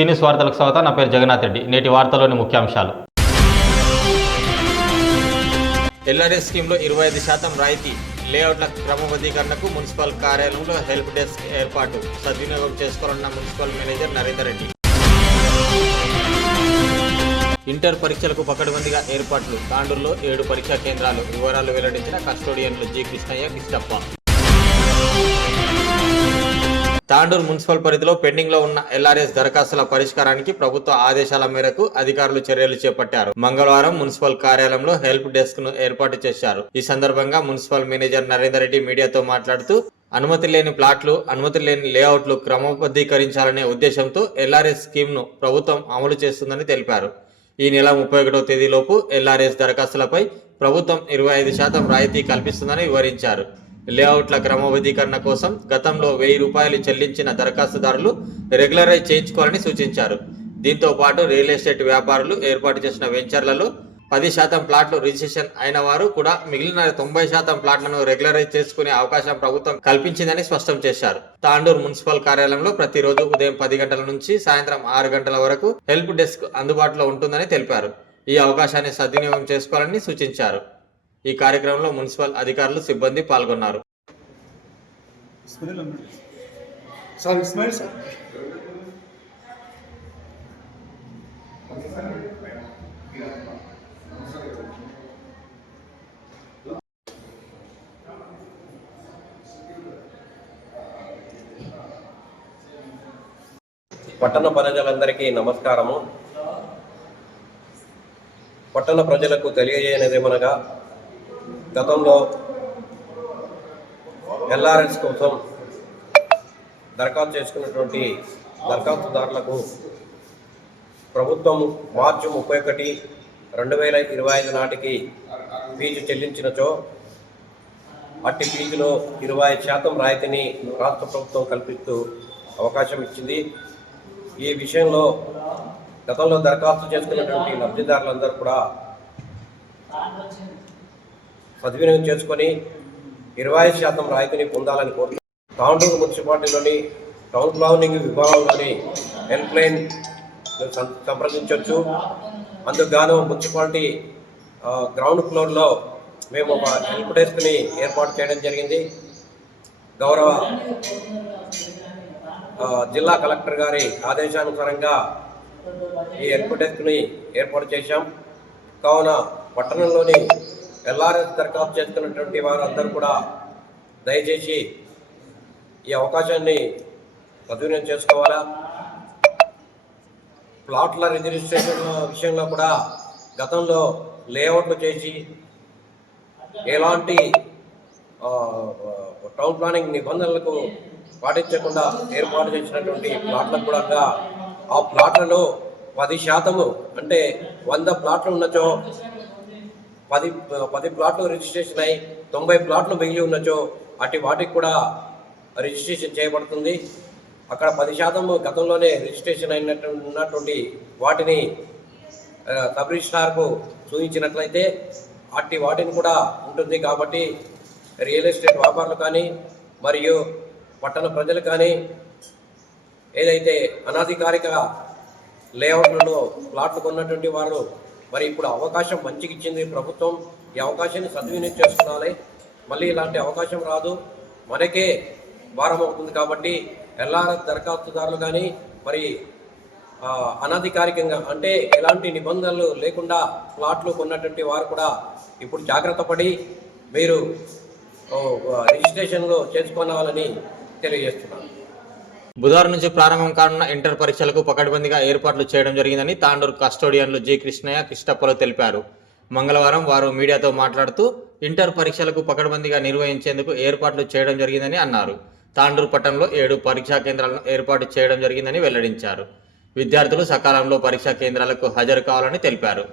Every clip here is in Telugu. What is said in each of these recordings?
సీనియస్ వార్తలకు స్వాగతం. నా పేరు జగన్నాథ్ రెడ్డి. నేటి వార్తలోని ముఖ్యాంశాలు. ఎల్ఆర్ఎస్ స్కీమ్లో ఇరవై ఐదు శాతం రాయితీ. లేఅవుట్ల క్రమబద్ధీకరణకు మున్సిపల్ కార్యాలయంలో హెల్ప్ డెస్క్ ఏర్పాటు. సద్వినియోగం చేసుకోవాలన్న municipal manager Narender Reddy. Inter పరీక్షలకు పకడ్బందీగా ఏర్పాట్లు. తాండూరులో ఏడు పరీక్షా కేంద్రాలు. వివరాలు వెల్లడించిన కస్టోడియన్లు జి కృష్ణయ్య కిష్టప్ప తాండూరు మున్సిపల్ పరిధిలో పెండింగ్లో ఉన్న ఎల్ఆర్ఎస్ దరఖాస్తుల పరిష్కారానికి ప్రభుత్వ ఆదేశాల మేరకు అధికారులు చర్యలు చేపట్టారు. మంగళవారం మున్సిపల్ కార్యాలయంలో హెల్ప్ డెస్క్ను ఏర్పాటు చేశారు. ఈ సందర్భంగా మున్సిపల్ మేనేజర్ నరేందర్ రెడ్డి మీడియాతో మాట్లాడుతూ అనుమతి లేని ప్లాట్లు అనుమతి లేని లేఅవుట్లు క్రమబద్ధీకరించాలనే ఉద్దేశంతో ఎల్ఆర్ఎస్ స్కీమ్ను ప్రభుత్వం అమలు చేస్తుందని తెలిపారు. ఈ నెల ముప్పై ఒకటో తేదీలోపు ఎల్ఆర్ఎస్ దరఖాస్తులపై ప్రభుత్వం ఇరవై ఐదు శాతం రాయితీ కల్పిస్తుందని వివరించారు. లేఅవుట్ల క్రమబద్ధీకరణ కోసం గతంలో వెయ్యి రూపాయలు చెల్లించిన దరఖాస్తుదారులు రెగ్యులరైజ్ చేయించుకోవాలని సూచించారు. దీంతో పాటు రియల్ ఎస్టేట్ వ్యాపారులు ఏర్పాటు చేసిన వెంచర్లలో పది శాతం ప్లాట్లు రిజిస్ట్రేషన్ అయిన వారు కూడా మిగిలిన తొంభై శాతం ప్లాట్లను రెగ్యులరైజ్ చేసుకునే అవకాశం ప్రభుత్వం కల్పించిందని స్పష్టం చేశారు. తాండూరు మున్సిపల్ కార్యాలయంలో ప్రతిరోజు ఉదయం పది గంటల నుంచి సాయంత్రం ఆరు గంటల వరకు హెల్ప్ డెస్క్ అందుబాటులో ఉంటుందని తెలిపారు. ఈ అవకాశాన్ని సద్వినియోగం చేసుకోవాలని సూచించారు. ఈ కార్యక్రమంలో మున్సిపల్ అధికారులు సిబ్బంది పాల్గొన్నారు. Sir Ismail sir. పట్టణ ప్రజలందరికీ నమస్కారము. పట్టణ ప్రజలకు తెలియజేయనిదేమనగా గతంలో ఎల్ఆర్ఎస్ కోసం దరఖాస్తు చేసుకున్నటువంటి దరఖాస్తుదారులకు ప్రభుత్వం మార్చి ముప్పై ఒకటి రెండు వేల ఇరవై ఐదు నాటికి ఫీజు చెల్లించినచో అట్టి ఫీజులో ఇరవై శాతం రాయితీని రాష్ట్ర ప్రభుత్వం కల్పిస్తూ అవకాశం ఇచ్చింది. ఈ విషయంలో గతంలో దరఖాస్తు చేసుకున్నటువంటి లబ్ధిదారులందరూ కూడా సద్వినియోగం చేసుకొని ఇరవై ఐదు శాతం రాయితీని పొందాలని కోరుతున్నాను తాండూరు మున్సిపాలిటీలోని టౌన్ ప్లానింగ్ విభాగంలోని హెల్ప్లైన్ సం- సంప్రదించవచ్చు అందుకుగాను మున్సిపాలిటీ గ్రౌండ్ ఫ్లోర్లో మేము ఒక హెల్ప్ డెస్క్ని ఏర్పాటు చేయడం జరిగింది. గౌరవ జిల్లా కలెక్టర్ గారి ఆదేశానుసారంగా ఈ హెల్ప్ డెస్క్ని ఏర్పాటు చేశాం. కావున పట్టణంలోని ఎల్ఆర్ఎస్ దరఖాస్తు చేసుకున్నటువంటి వారందరూ కూడా దయచేసి ఈ అవకాశాన్ని సద్వినియోగం చేసుకోవాలా? ప్లాట్ల రిజిస్ట్రేషన్ విషయంలో కూడా గతంలో లేఅవుట్లు చేసి ఎలాంటి టౌన్ ప్లానింగ్ నిబంధనలకు పాటించకుండా ఏర్పాటు చేసినటువంటి ప్లాట్లకు కూడా ఆ ప్లాట్లలో పది శాతము అంటే వంద ప్లాట్లు ఉన్నచో పది పది ప్లాట్లు రిజిస్ట్రేషన్ అయి తొంభై ప్లాట్లు మిగిలి ఉన్నచో అటు వాటికి కూడా రిజిస్ట్రేషన్ చేయబడుతుంది. అక్కడ పది శాతం గతంలోనే రిజిస్ట్రేషన్ అయినట్టు ఉన్నటువంటి వాటిని సబ్ రిజిస్ట్రార్కు చూపించినట్లయితే అట్టి వాటిని కూడా ఉంటుంది కాబట్టి రియల్ ఎస్టేట్ వ్యాపారులు కానీ మరియు పట్టణ ప్రజలు కానీ ఏదైతే అనాధికారిక లేఅవుట్లలో ప్లాట్లు కొన్నటువంటి వారు మరి ఇప్పుడు అవకాశం మంచికి ఇచ్చింది ప్రభుత్వం. ఈ అవకాశాన్ని సద్వినియోగం చేసుకోవాలి మళ్ళీ ఇలాంటి అవకాశం రాదు. మనకే భారం అవుతుంది కాబట్టి ఎల్ఆర్ఎస్ దరఖాస్తుదారులు కానీ మరి అనధికారికంగా అంటే ఎలాంటి నిబంధనలు లేకుండా ప్లాట్లు కొన్నటువంటి వారు కూడా ఇప్పుడు జాగ్రత్త పడి మీరు రిజిస్ట్రేషన్లో చేసుకోవాలని తెలియజేస్తున్నాను. బుధవారం నుంచి ప్రారంభం కానున్న ఇంటర్ పరీక్షలకు పకడ్బందీగా ఏర్పాట్లు చేయడం జరిగిందని తాండూరు కస్టోడియన్లు జి కృష్ణయ్య కృష్ణప్పలు తెలిపారు. మంగళవారం వారు మీడియాతో మాట్లాడుతూ ఇంటర్ పరీక్షలకు పకడ్బందీగా నిర్వహించేందుకు ఏర్పాట్లు చేయడం జరిగిందని అన్నారు. తాండూరు పట్టణంలో ఏడు పరీక్షా కేంద్రాలను ఏర్పాటు చేయడం జరిగిందని వెల్లడించారు. విద్యార్థులు సకాలంలో పరీక్షా కేంద్రాలకు హాజరు కావాలని తెలిపారు.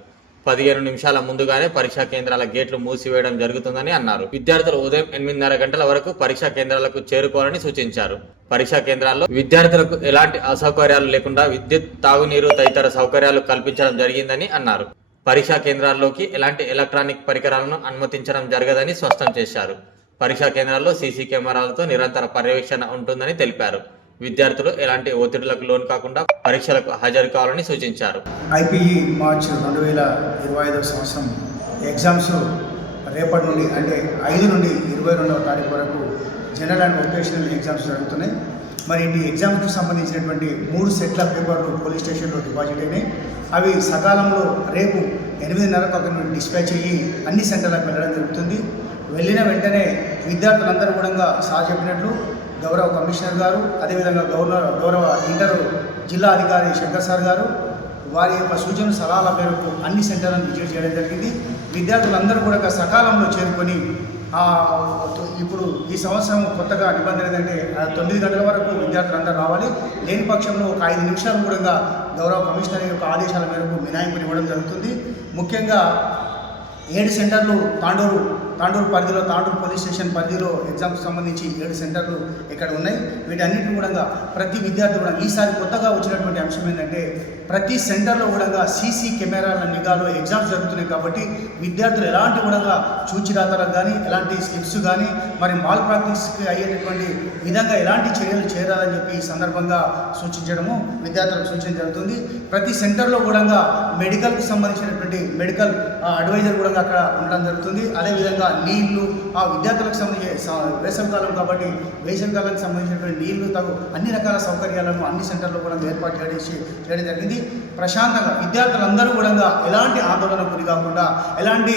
పదిహేను నిమిషాల ముందుగానే పరీక్షా కేంద్రాల గేట్లు మూసివేయడం జరుగుతుందని అన్నారు. విద్యార్థులు ఉదయం ఎనిమిదిన్నర గంటల వరకు పరీక్షా కేంద్రాలకు చేరుకోవాలని సూచించారు. పరీక్షా కేంద్రాల్లో విద్యార్థులకు ఎలాంటి అసౌకర్యాలు లేకుండా విద్యుత్ తాగునీరు తదితర సౌకర్యాలు కల్పించడం జరిగిందని అన్నారు. పరీక్షా కేంద్రాల్లోకి ఎలాంటి ఎలక్ట్రానిక్ పరికరాలను అనుమతించడం జరగదని స్పష్టం చేశారు. పరీక్షా కేంద్రాల్లో సీసీ కెమెరాలతో నిరంతర పర్యవేక్షణ ఉంటుందని తెలిపారు. విద్యార్థులు ఎలాంటి ఒత్తిడులకు లోను కాకుండా పరీక్షలకు హాజరు కావాలని సూచించారు. ఐపీఈ మార్చ్ రెండు వేల ఇరవై ఐదవ సంవత్సరం ఎగ్జామ్స్ రేపటి నుండి అంటే ఐదు నుండి ఇరవై రెండవ తారీఖు వరకు జనరల్ అండ్ వొకేషనల్ ఎగ్జామ్స్ జరుగుతున్నాయి. మరి ఈ ఎగ్జామ్స్కి సంబంధించినటువంటి మూడు సెట్ల పేపర్లు పోలీస్ స్టేషన్లో డిపాజిట్ అయినాయి. అవి సకాలంలో రేపు ఎనిమిదిన్నరకు అక్కడ నుండి డిస్పాచ్ అయ్యి అన్ని సెంటర్లకు వెళ్ళడం జరుగుతుంది. వెళ్ళిన వెంటనే విద్యార్థులందరూ కూడా సార్ చెప్పినట్లు గౌరవ కమిషనర్ గారు అదేవిధంగా గవర్నర్ గౌరవ ఇంటర్ జిల్లా అధికారి శంకర్ సార్ గారు వారి యొక్క సూచన సలహాల మేరకు అన్ని సెంటర్లను విజిట్ చేయడం జరిగింది. విద్యార్థులందరూ కూడా సకాలంలో చేరుకొని ఇప్పుడు ఈ సంవత్సరం కొత్తగా నిబంధన ఏంటంటే తొమ్మిది గంటల వరకు విద్యార్థులందరూ రావాలి. లేని పక్షంలో ఒక ఐదు నిమిషాలు కూడా గౌరవ కమిషనర్ యొక్క ఆదేశాల మేరకు మినాయింపుని ఇవ్వడం జరుగుతుంది. ముఖ్యంగా ఏడు సెంటర్లు తాండూరు తాండూరు పరిధిలో తాండూరు పోలీస్ స్టేషన్ పరిధిలో ఎగ్జామ్స్ సంబంధించి ఏడు సెంటర్లు ఇక్కడ ఉన్నాయి. వీటన్నిటిని కూడా ప్రతి విద్యార్థి కూడా ఈసారి కొత్తగా వచ్చినటువంటి అంశం ఏంటంటే ప్రతి సెంటర్లో కూడా సీసీ కెమెరాల నిఘాలో ఎగ్జామ్స్ జరుగుతున్నాయి కాబట్టి విద్యార్థులు ఎలాంటి కూడా చూచిరాతలకు కానీ ఎలాంటి స్లిప్స్ కానీ మరి మాల్ ప్రాక్టీస్కి అయ్యేటటువంటి విధంగా ఎలాంటి చర్యలు చేరాలని చెప్పి ఈ సందర్భంగా సూచించడము విద్యార్థులకు సూచన జరుగుతుంది. ప్రతి సెంటర్లో కూడా మెడికల్కి సంబంధించినటువంటి మెడికల్ అడ్వైజర్ కూడా అక్కడ ఉండడం జరుగుతుంది. అదేవిధంగా నీళ్ళు ఆ విద్యార్థులకు సంబంధించి వేసవి వేసవికాలం కాబట్టి వేసవికాలానికి సంబంధించినటువంటి నీళ్ళు తగు అన్ని రకాల సౌకర్యాలను అన్ని సెంటర్లో కూడా ఏర్పాటు చేసి చేయడం జరిగింది. ప్రశాంతంగా విద్యార్థులందరూ కూడా ఎలాంటి ఆందోళనకు గురి కాకుండా ఎలాంటి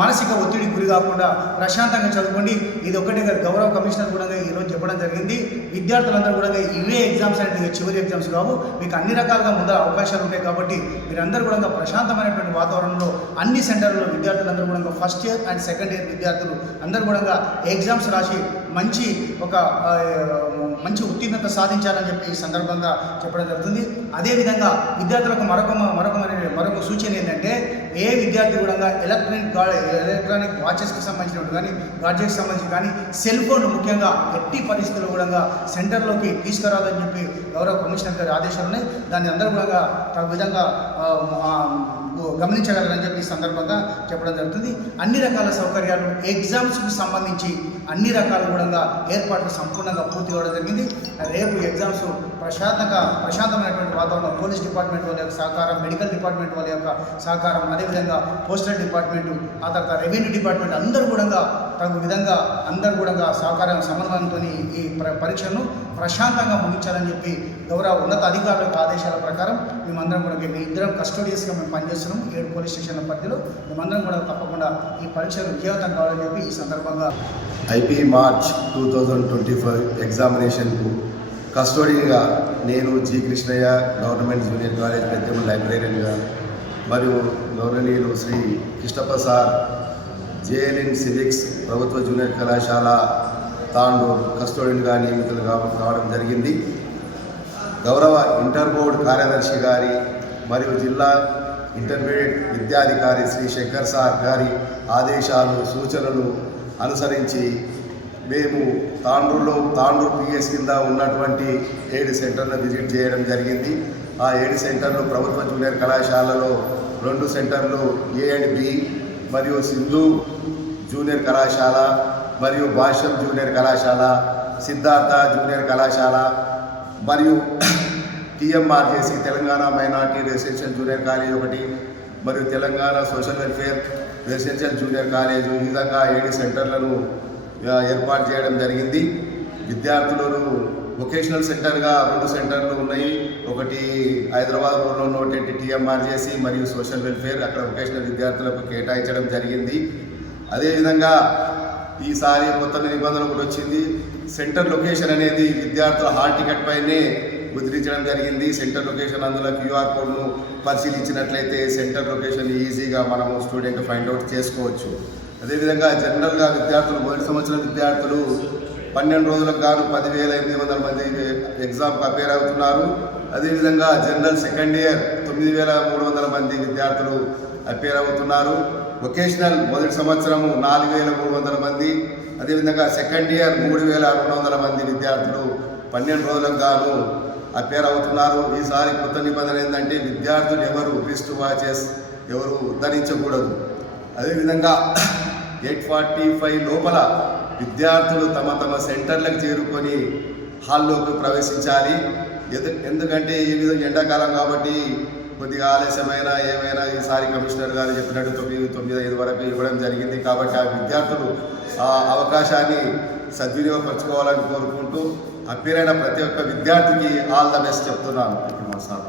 మానసిక ఒత్తిడికి గురి కాకుండా ప్రశాంతంగా చదువుకోండి. ఇది ఒకటే గౌరవ కమిషనర్ కూడా ఈరోజు చెప్పడం జరిగింది. విద్యార్థులందరూ కూడా ఇవే ఎగ్జామ్స్ అనేది చివరి ఎగ్జామ్స్ కావు. మీకు అన్ని రకాలుగా ముందర అవకాశాలు ఉంటాయి కాబట్టి మీరందరూ కూడా ప్రశాంతమైనటువంటి వాతావరణంలో అన్ని సెంటర్లో విద్యార్థులందరూ కూడా first year and second year విద్యార్థులు అందరూ కూడా ఎగ్జామ్స్ రాసి మంచి ఒక మంచి ఉత్తీర్ణత సాధించాలని చెప్పి ఈ సందర్భంగా చెప్పడం జరుగుతుంది. అదేవిధంగా విద్యార్థులకు మరొక మరొక మరి- మరొక సూచన ఏంటంటే ఏ విద్యార్థి కూడా ఎలక్ట్రానిక్ ఎలక్ట్రానిక్ వాచెస్కి సంబంధించినట్టు కానీ గాడ్జెట్కి సంబంధించి కానీ సెల్ ఫోన్ ముఖ్యంగా ఎట్టి పరిస్థితుల్లో కూడా సెంటర్లోకి తీసుకురాదని చెప్పి గౌరవ కమిషనర్ గారి ఆదేశాలు ఉన్నాయి. దాన్ని అందరూ కూడా తగు విధంగా గమనించగలరని చెప్పి సందర్భంగా చెప్పడం జరుగుతుంది. అన్ని రకాల సౌకర్యాలు ఎగ్జామ్స్కి సంబంధించి అన్ని రకాల కూడా ఏర్పాట్లు సంపూర్ణంగా పూర్తి కావడం జరిగింది. రేపు ఎగ్జామ్స్ ప్రశాంతంగా ప్రశాంతమైనటువంటి వాతావరణం పోలీస్ డిపార్ట్మెంట్ వాళ్ళ యొక్క సహకారం మెడికల్ డిపార్ట్మెంట్ వాళ్ళ యొక్క సహకారం అదేవిధంగా పోస్టల్ డిపార్ట్మెంట్ ఆ తర్వాత రెవెన్యూ డిపార్ట్మెంట్ అందరూ కూడా తగు విధంగా అందరూ కూడా సహకారం సమన్వయంతో ఈ పరీక్షను ప్రశాంతంగా ముగించాలని చెప్పి గౌరవ ఉన్నత అధికారుల యొక్క ఆదేశాల ప్రకారం మేమందరం కూడా మేము ఇద్దరం కస్టోడియస్గా మేము పనిచేస్తున్నాం. ఏడు పోలీస్ స్టేషన్ల పరిధిలో మేమందరం కూడా తప్పకుండా ఈ పరీక్షలు విజయవంతం కావాలని చెప్పి ఈ సందర్భంగా IP March two thousand twenty five ఎగ్జామినేషన్కు కస్టోడియన్గా నేను G Krishnaiah government junior college పెద్దమ్మ లైబ్రేరియన్గా మరియు గౌరవనీయులు శ్రీ కృష్ణప్రసాద్ జేఎల్ఎన్ సివిక్స్ ప్రభుత్వ జూనియర్ కళాశాల తాండూర్ కస్టోడియన్గా నియమితులు కావడం జరిగింది. గౌరవ ఇంటర్ బోర్డ్ కార్యదర్శి గారి మరియు జిల్లా ఇంటర్మీడియట్ విద్యాధికారి శ్రీ శంకర్ సార్ గారి ఆదేశాలు సూచనలు అనుసరించి మేము తాండ్రులో తాండ్రు పిఎస్ కింద ఉన్నటువంటి ఏడు సెంటర్లు విజిట్ చేయడం జరిగింది. ఆ ఏడు సెంటర్లు ప్రభుత్వ జూనియర్ కళాశాలలో రెండు సెంటర్లు ఏ అండ్ బి మరియు సింధు జూనియర్ కళాశాల మరియు భాష్యం జూనియర్ కళాశాల సిద్ధార్థ జూనియర్ కళాశాల మరియు TMRJC Telangana minority residential junior college ఒకటి మరియు Telangana social welfare residential junior college ఈ విధంగా ఏడు సెంటర్లను ఏర్పాటు చేయడం జరిగింది. విద్యార్థులను వొకేషనల్ సెంటర్గా రెండు సెంటర్లు ఉన్నాయి. ఒకటి హైదరాబాద్ రోడ్లో ఉన్నటువంటి టీఎంఆర్జేసి మరియు సోషల్ వెల్ఫేర్. అక్కడ వొకేషనల్ విద్యార్థులకు కేటాయించడం జరిగింది. అదేవిధంగా ఈసారి కొత్త నిబంధన కూడా వచ్చింది. సెంటర్ లొకేషన్ అనేది విద్యార్థుల హాల్ టికెట్ పైనే ముద్రించడం జరిగింది. సెంటర్ లొకేషన్ అందులో క్యూఆర్ కోడ్ను పరిశీలించినట్లయితే సెంటర్ లొకేషన్ ఈజీగా మనము స్టూడెంట్ ఫైండ్ అవుట్ చేసుకోవచ్చు. అదేవిధంగా జనరల్గా విద్యార్థులు మొదటి సంవత్సరం విద్యార్థులు పన్నెండు రోజులకు గాను పదివేల ఎనిమిది వందల మంది ఎగ్జామ్కి అపేర్ అవుతున్నారు. అదేవిధంగా జనరల్ సెకండ్ ఇయర్ తొమ్మిది వేల మూడు వందల మంది విద్యార్థులు అపేర్ అవుతున్నారు. వొకేషనల్ మొదటి సంవత్సరము నాలుగు వేల మూడు వందల మంది అదేవిధంగా సెకండ్ ఇయర్ మూడు వేల రెండు వందల మంది విద్యార్థులు పన్నెండు రోజులకు గాను అపేర్ అవుతున్నారు. ఈసారి కొత్త నిబంధన ఏంటంటే విద్యార్థులు ఎవరు రిస్ట్ వాచెస్ ఎవరు ధరించకూడదు. అదేవిధంగా ఎయిట్ ఫార్టీ ఫైవ్ లోపల విద్యార్థులు తమ తమ సెంటర్లకు చేరుకొని హాల్లోకి ప్రవేశించాలి. ఎందు ఎందుకంటే ఈ విధంగా ఎండాకాలం కాబట్టి కొద్దిగా ఆలస్యమైన ఏమైనా ఈసారి కమిషనర్ గారు చెప్పినట్టు తొమ్మిది తొమ్మిది ఐదు వరకు ఇవ్వడం జరిగింది. కాబట్టి ఆ విద్యార్థులు ఆ అవకాశాన్ని సద్వినియోగపరచుకోవాలని కోరుకుంటూ అప్పీరైన ప్రతి ఒక్క విద్యార్థికి ఆల్ ద బెస్ట్ చెప్తున్నాను. ఇప్పుడు మా సార్